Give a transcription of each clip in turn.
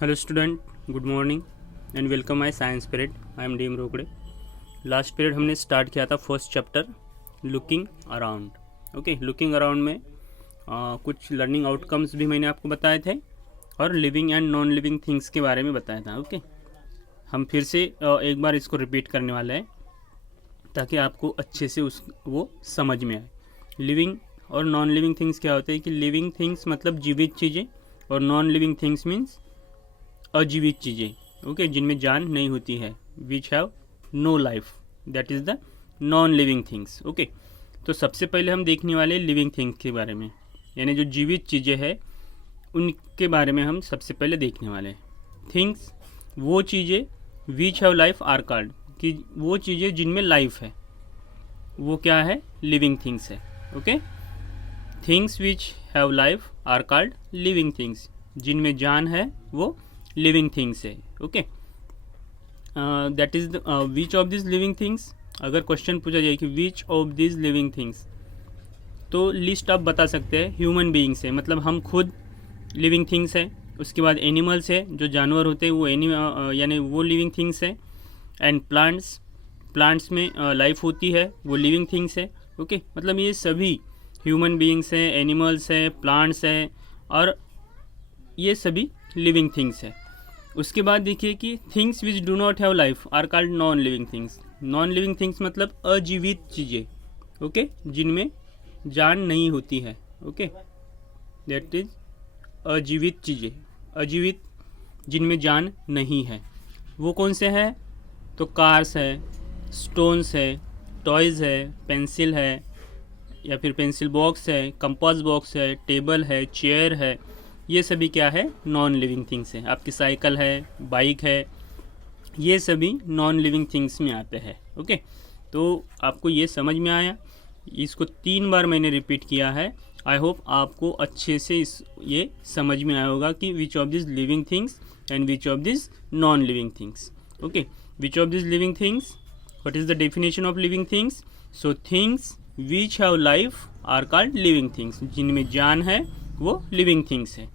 Hello student, good morning and welcome my science period. I am DM Rokade. Last period हमने start किया था first chapter looking around. Okay, looking around में कुछ learning outcomes भी मैंने आपको बताए थे और living and non living things के बारे में बताया था। ओके, हम फिर से एक बार इसको रिपीट करने वाले हैं ताकि आपको अच्छे से वो समझ में आए। लिविंग और नॉन लिविंग थिंग्स क्या होते हैं कि लिविंग थिंग्स मतलब जीवित चीज़ें और नॉन लिविंग थिंग्स मीन्स अजीवित चीज़ें। ओके, जिनमें जान नहीं होती है, which have no life, that is the non living things. Okay, तो सबसे पहले हम देखने वाले लिविंग थिंग्स के बारे में, यानी जो जीवित चीज़ें हैं उनके बारे में हम सबसे पहले देखने वाले हैं। थिंग्स वो चीज़ें which have life are called, कि वो चीज़ें जिनमें लाइफ है वो क्या है, लिविंग थिंग्स है। Okay, things which have life are called living things, जिनमें जान है वो लिविंग थिंग्स है। Okay, that is which of this living things. अगर क्वेश्चन पूछा जाए कि which of this living things, तो लिस्ट आप बता सकते हैं। ह्यूमन बीइंग्स है, मतलब हम खुद लिविंग थिंग्स है। उसके बाद एनिमल्स है, जो जानवर होते हैं वो यानी वो लिविंग थिंग्स है। एंड प्लांट्स में लाइफ होती है, वो लिविंग थिंग्स है। ओके, मतलब ये सभी ह्यूमन बीइंग्स हैं, एनिमल्स है, प्लांट्स है, और ये सभी लिविंग थिंग्स है। उसके बाद देखिए कि things which do not have life are called non living things. Non living things मतलब अजीवित चीज़ें। ओके, जिनमें जान नहीं होती है। ओके, दैट इज अजीवित चीज़ें, अजीवित जिनमें जान नहीं है। वो कौन से हैं, तो कार्स है, स्टोन्स है, टॉयज़ है, पेंसिल है या फिर पेंसिल बॉक्स है, कंपास बॉक्स है, टेबल है, चेयर है, ये सभी क्या है, नॉन लिविंग थिंग्स है। आपकी साइकिल है, बाइक है, ये सभी नॉन लिविंग थिंग्स में आते हैं। ओके, तो आपको ये समझ में आया। इसको 3 बार मैंने रिपीट किया है। आई होप आपको अच्छे से ये समझ में आया होगा कि which of this living things and which of this non living things. Okay, which of this living things, what is the definition of living things. So things which have life are called living things, जिनमें जान है वो living things है।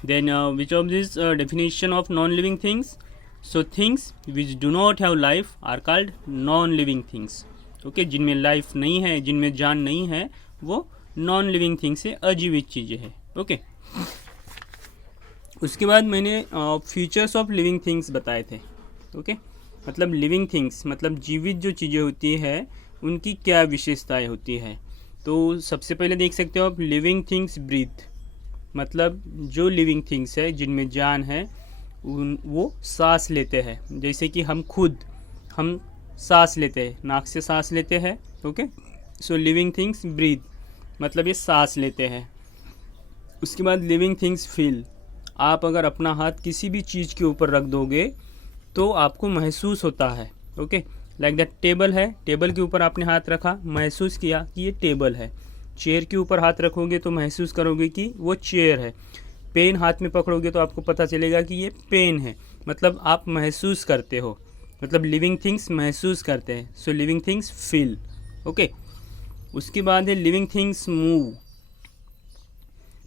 Then which of this definition of non-living things? So things which do not have life are called non-living things. Okay, जिनमें life नहीं है, जिनमें जान नहीं है, वो नॉन लिविंग थिंग्स से अजीवित चीज़ें हैं। ओके, उसके बाद मैंने फीचर्स ऑफ लिविंग थिंग्स बताए थे। ओके, मतलब लिविंग थिंग्स मतलब जीवित जो चीज़ें होती है उनकी क्या विशेषताएं होती है। तो सबसे पहले देख सकते हो आप, लिविंग थिंग्स ब्रीथ, मतलब जो लिविंग थिंग्स है जिनमें जान है वो सांस लेते हैं। जैसे कि हम सांस लेते हैं, नाक से सांस लेते हैं। ओके, सो लिविंग थिंग्स ब्रीथ, मतलब ये सांस लेते हैं। उसके बाद लिविंग थिंग्स फील, आप अगर अपना हाथ किसी भी चीज़ के ऊपर रख दोगे तो आपको महसूस होता है। ओके, लाइक दैट टेबल है, टेबल के ऊपर आपने हाथ रखा, महसूस किया कि ये टेबल है। चेयर के ऊपर हाथ रखोगे तो महसूस करोगे कि वो चेयर है। पेन हाथ में पकड़ोगे तो आपको पता चलेगा कि ये पेन है, मतलब आप महसूस करते हो, मतलब लिविंग थिंग्स महसूस करते हैं। सो लिविंग थिंग्स फील। ओके, उसके बाद है लिविंग थिंग्स मूव,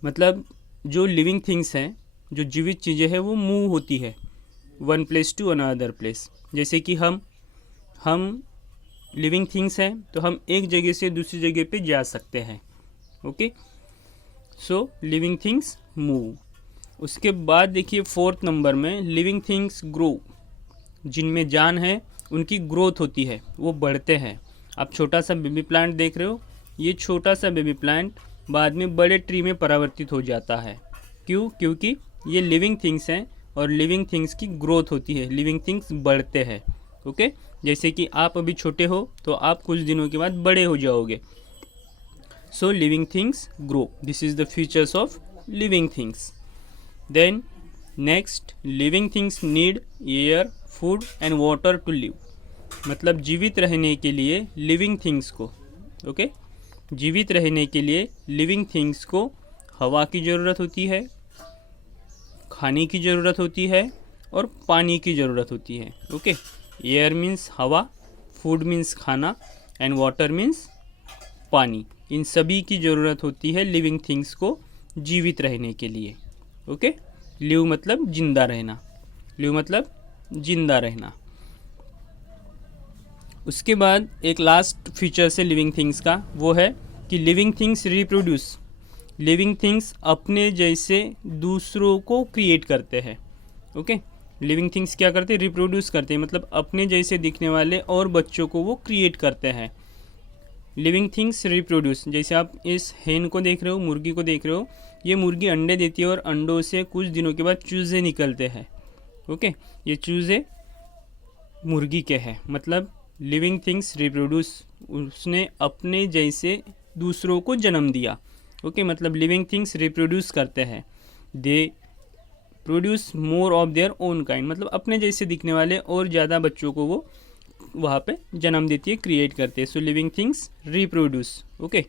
मतलब जो लिविंग थिंग्स हैं, जो जीवित चीज़ें हैं वो मूव होती है one place to another place. जैसे कि हम लिविंग थिंग्स हैं तो हम एक जगह से दूसरी जगह पे जा सकते हैं। ओके, सो लिविंग थिंग्स मूव। उसके बाद देखिए 4th नंबर में लिविंग थिंग्स ग्रो, जिनमें जान है उनकी ग्रोथ होती है, वो बढ़ते हैं। आप छोटा सा बेबी प्लांट देख रहे हो, ये छोटा सा बेबी प्लांट बाद में बड़े ट्री में परिवर्तित हो जाता है। क्यों? क्योंकि ये लिविंग थिंग्स हैं और लिविंग थिंग्स की ग्रोथ होती है, लिविंग थिंग्स बढ़ते हैं। ओके, जैसे कि आप अभी छोटे हो तो आप कुछ दिनों के बाद बड़े हो जाओगे। So living things grow, this is the features of living things. Then next, living things need air, food and water to live, मतलब जीवित रहने के लिए लिविंग थिंग्स को, ओके, जीवित रहने के लिए लिविंग थिंग्स को हवा की ज़रूरत होती है, खाने की ज़रूरत होती है और पानी की ज़रूरत होती है। ओके, एयर मीन्स हवा, फूड मीन्स खाना एंड वाटर मीन्स पानी। इन सभी की ज़रूरत होती है लिविंग थिंग्स को जीवित रहने के लिए। ओके, लिव मतलब जिंदा रहना, लिव मतलब जिंदा रहना। उसके बाद एक लास्ट फीचर है लिविंग थिंग्स का, वो है कि living things reproduce. Living things अपने जैसे दूसरों को क्रिएट करते हैं। ओके, लिविंग थिंग्स क्या करते हैं? रिप्रोड्यूस करते हैं, मतलब अपने जैसे दिखने वाले और बच्चों को वो क्रिएट करते हैं। लिविंग थिंग्स रिप्रोड्यूस, जैसे आप इस हेन को देख रहे हो, मुर्गी को देख रहे हो, ये मुर्गी अंडे देती है और अंडों से कुछ दिनों के बाद चूजे निकलते हैं। ओके, ये चूजे मुर्गी के हैं, मतलब लिविंग थिंग्स रिप्रोड्यूस, उसने अपने जैसे दूसरों को जन्म दिया। ओके, मतलब लिविंग थिंग्स रिप्रोड्यूस करते हैं, they produce more of their own kind, मतलब अपने जैसे दिखने वाले और ज़्यादा बच्चों को वो वहाँ पे जन्म देती है, क्रिएट करते हैं। सो लिविंग थिंग्स रिप्रोड्यूस। ओके,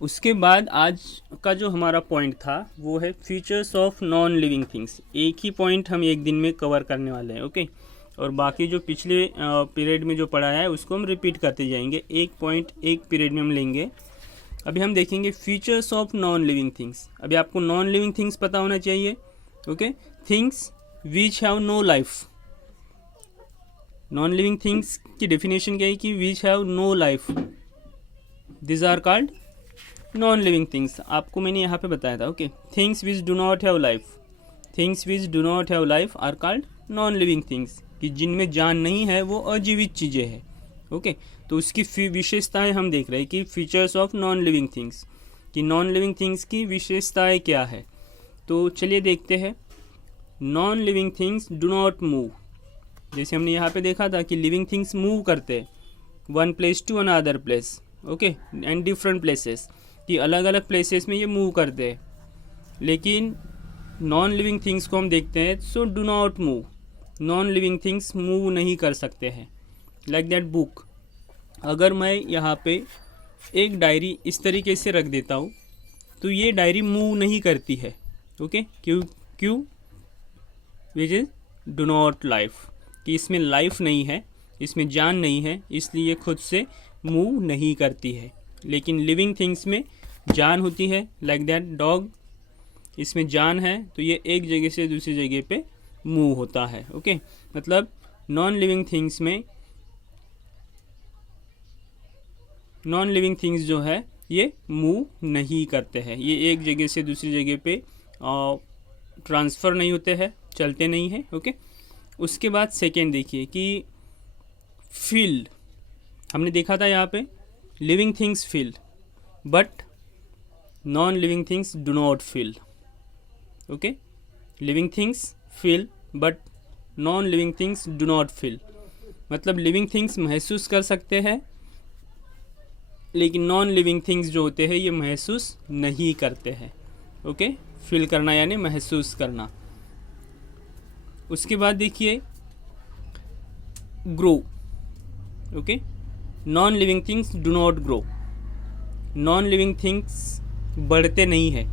उसके बाद आज का जो हमारा पॉइंट था वो है features of non living things. एक ही पॉइंट हम एक दिन में कवर करने वाले हैं। ओके, और बाकी जो पिछले पीरियड में जो पढ़ाया है उसको हम रिपीट करते जाएंगे, एक पॉइंट एक पीरियड में हम लेंगे। अभी हम देखेंगे features of non living things. अभी आपको नॉन लिविंग थिंग्स पता होना चाहिए। Okay, things which have no life. Non living things की डेफिनेशन क्या है कि which have no life, this are called non living things. आपको मैंने यहाँ पे बताया था। Okay, things which do not have life, things which do not have life are called non living things, कि जिनमें जान नहीं है वो अजीवित चीज़ें हैं। ओके, तो उसकी विशेषताएं हम देख रहे हैं कि features of non living things, कि नॉन लिविंग थिंग्स की विशेषताएं क्या है। तो चलिए देखते हैं। Non living things do not move, जैसे हमने यहाँ पे देखा था कि लिविंग थिंग्स मूव करते हैं one place to another place. Okay, and different places, कि अलग अलग प्लेसेस में ये मूव करते हैं। लेकिन नॉन लिविंग थिंग्स को हम देखते हैं, so do not move, non living things move नहीं कर सकते हैं। लाइक दैट बुक, अगर मैं यहाँ पे एक डायरी इस तरीके से रख देता हूँ तो ये डायरी मूव नहीं करती है। ओके, क्यों? Which is do not life, कि इसमें लाइफ नहीं है, इसमें जान नहीं है, इसलिए ये खुद से मूव नहीं करती है। लेकिन लिविंग थिंग्स में जान होती है। लाइक दैट डॉग, इसमें जान है तो ये एक जगह से दूसरी जगह पे मूव होता है। ओके, मतलब नॉन लिविंग थिंग्स में, नॉन लिविंग थिंग्स जो है ये मूव नहीं करते हैं, ये एक जगह से दूसरी जगह पे ट्रांसफ़र नहीं होते हैं, चलते नहीं हैं। ओके, उसके बाद सेकेंड देखिए कि फील, हमने देखा था यहाँ पे living things feel but non living things do not feel. Okay, living things feel but non living things do not feel, मतलब लिविंग थिंग्स महसूस कर सकते हैं लेकिन नॉन लिविंग थिंग्स जो होते हैं ये महसूस नहीं करते हैं। ओके, फील करना यानी महसूस करना। उसके बाद देखिए grow. Okay, non living things do not grow, non living things बढ़ते नहीं है।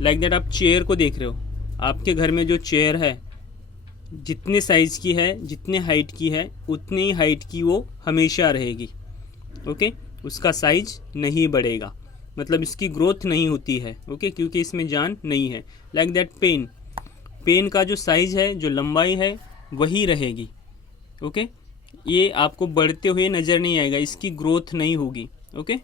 लाइक दैट आप चेयर को देख रहे हो, आपके घर में जो चेयर है जितने साइज़ की है, जितने हाइट की है, उतनी ही हाइट की वो हमेशा रहेगी। ओके, उसका साइज नहीं बढ़ेगा, मतलब इसकी ग्रोथ नहीं होती है। ओके, क्योंकि इसमें जान नहीं है। लाइक दैट पेन, पेन का जो साइज़ है, जो लंबाई है वही रहेगी। ओके, ये आपको बढ़ते हुए नज़र नहीं आएगा, इसकी ग्रोथ नहीं होगी। ओके,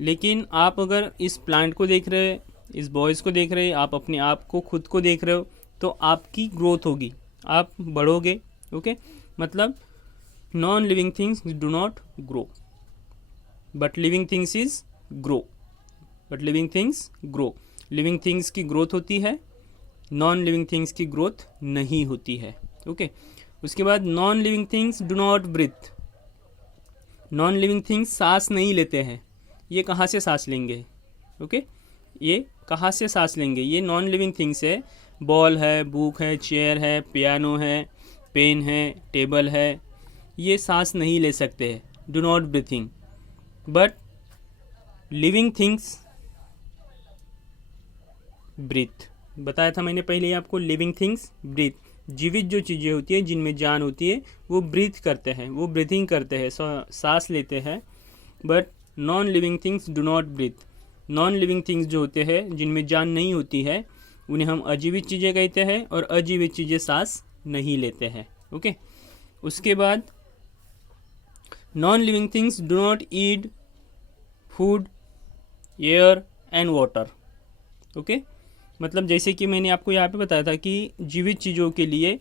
लेकिन आप अगर इस प्लांट को देख रहे हैं, इस बॉयज़ को देख रहे हैं, आप अपने आप को खुद को देख रहे हो तो आपकी ग्रोथ होगी, आप बढ़ोगे। ओके, मतलब non living things do not grow but living things is grow, but living things grow. Living things की ग्रोथ होती है, नॉन लिविंग थिंग्स की ग्रोथ नहीं होती है। ओके, उसके बाद non living things do not breathe, non living things सांस नहीं लेते हैं। ये कहाँ से सांस लेंगे? ओके, ये कहाँ से सांस लेंगे? ये नॉन लिविंग थिंग्स है, बॉल है, बुक है, चेयर है, पियानो है, पेन है, टेबल है, ये सांस नहीं ले सकते हैं, do not breathing. But living things breathe, बताया था मैंने पहले ही आपको, लिविंग थिंग्स ब्रीथ, जीवित जो चीज़ें होती है जिनमें जान होती है वो ब्रीथ करते हैं, वो ब्रीथिंग करते हैं, सांस लेते हैं। But non living things do not breathe, non living things जो होते हैं जिनमें जान नहीं होती है उन्हें हम अजीवित चीज़ें कहते हैं, और अजीवित चीज़ें सांस नहीं लेते हैं। ओके, उसके बाद non living things do not eat food, air and water. Okay, मतलब जैसे कि मैंने आपको यहाँ पे बताया था कि जीवित चीज़ों के लिए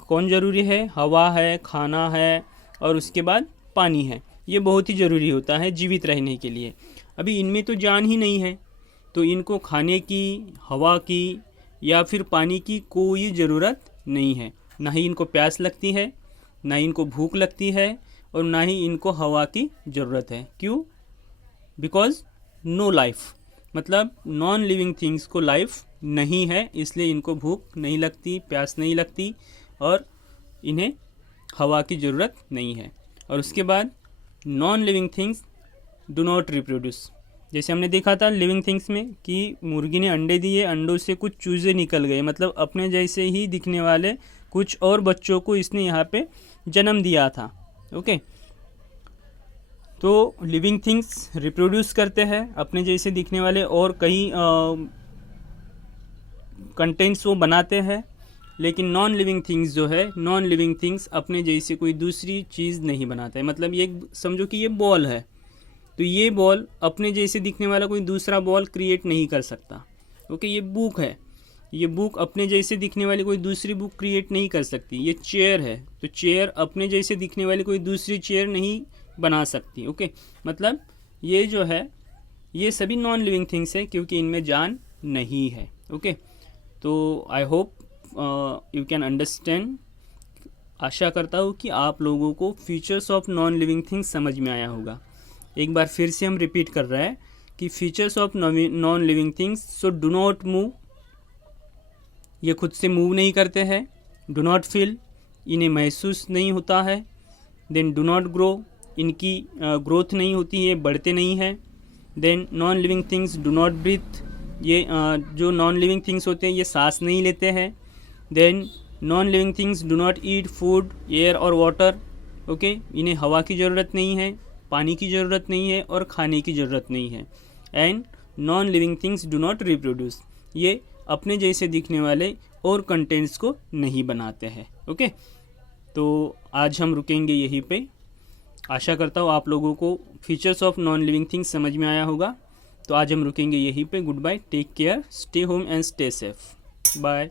कौन ज़रूरी है, हवा है, खाना है, और उसके बाद पानी है। ये बहुत ही ज़रूरी होता है जीवित रहने के लिए। अभी इनमें तो जान ही नहीं है, तो इनको खाने की, हवा की या फिर पानी की कोई ज़रूरत नहीं है। ना ही इनको प्यास लगती है, ना ही इनको भूख लगती है, और ना ही इनको हवा की ज़रूरत है। क्यों? बिकॉज नो लाइफ, मतलब नॉन लिविंग थिंग्स को लाइफ नहीं है, इसलिए इनको भूख नहीं लगती, प्यास नहीं लगती, और इन्हें हवा की ज़रूरत नहीं है। और उसके बाद non living things do not reproduce. जैसे हमने देखा था लिविंग थिंग्स में कि मुर्गी ने अंडे दिए, अंडों से कुछ चूजे निकल गए, मतलब अपने जैसे ही दिखने वाले कुछ और बच्चों को इसने यहाँ पे जन्म दिया था। ओके, तो लिविंग थिंग्स रिप्रोड्यूस करते हैं अपने जैसे दिखने वाले और कई कंटेंट्स वो बनाते हैं, लेकिन नॉन लिविंग थिंग्स जो है, नॉन लिविंग थिंग्स अपने जैसे कोई दूसरी चीज़ नहीं बनाते हैं। मतलब ये समझो कि ये बॉल है, तो ये बॉल अपने जैसे दिखने वाला कोई दूसरा बॉल क्रिएट नहीं कर सकता। ओके, ये बुक है, ये बुक अपने जैसे दिखने वाली कोई दूसरी बुक क्रिएट नहीं कर सकती। ये चेयर है, तो चेयर अपने जैसे दिखने वाली कोई दूसरी चेयर नहीं बना सकती। ओके, मतलब ये जो है ये सभी नॉन लिविंग थिंग्स है क्योंकि इनमें जान नहीं है। ओके, तो I hope you can understand. आशा करता हूँ कि आप लोगों को features of non living things समझ में आया होगा। एक बार फिर से हम रिपीट कर रहे हैं कि features of non living things, so do not move, ये खुद से मूव नहीं करते हैं। डू नॉट फील, इन्हें महसूस नहीं होता है। देन डू नॉट ग्रो, इनकी ग्रोथ नहीं होती है, बढ़ते नहीं हैं। Then non living things do not breathe, ये जो नॉन लिविंग थिंग्स होते हैं ये सांस नहीं लेते हैं। Then non living things do not eat food, air और वाटर। ओके, इन्हें हवा की ज़रूरत नहीं है, पानी की ज़रूरत नहीं है, और खाने की ज़रूरत नहीं है। And non living things do not reproduce, ये अपने जैसे दिखने वाले और कंटेंट्स को नहीं बनाते हैं। ओके, तो आज हम रुकेंगे यहीं पे। आशा करता हूँ आप लोगों को features of non living things समझ में आया होगा। तो आज हम रुकेंगे यहीं पे। Goodbye, take care, stay home and stay safe, bye.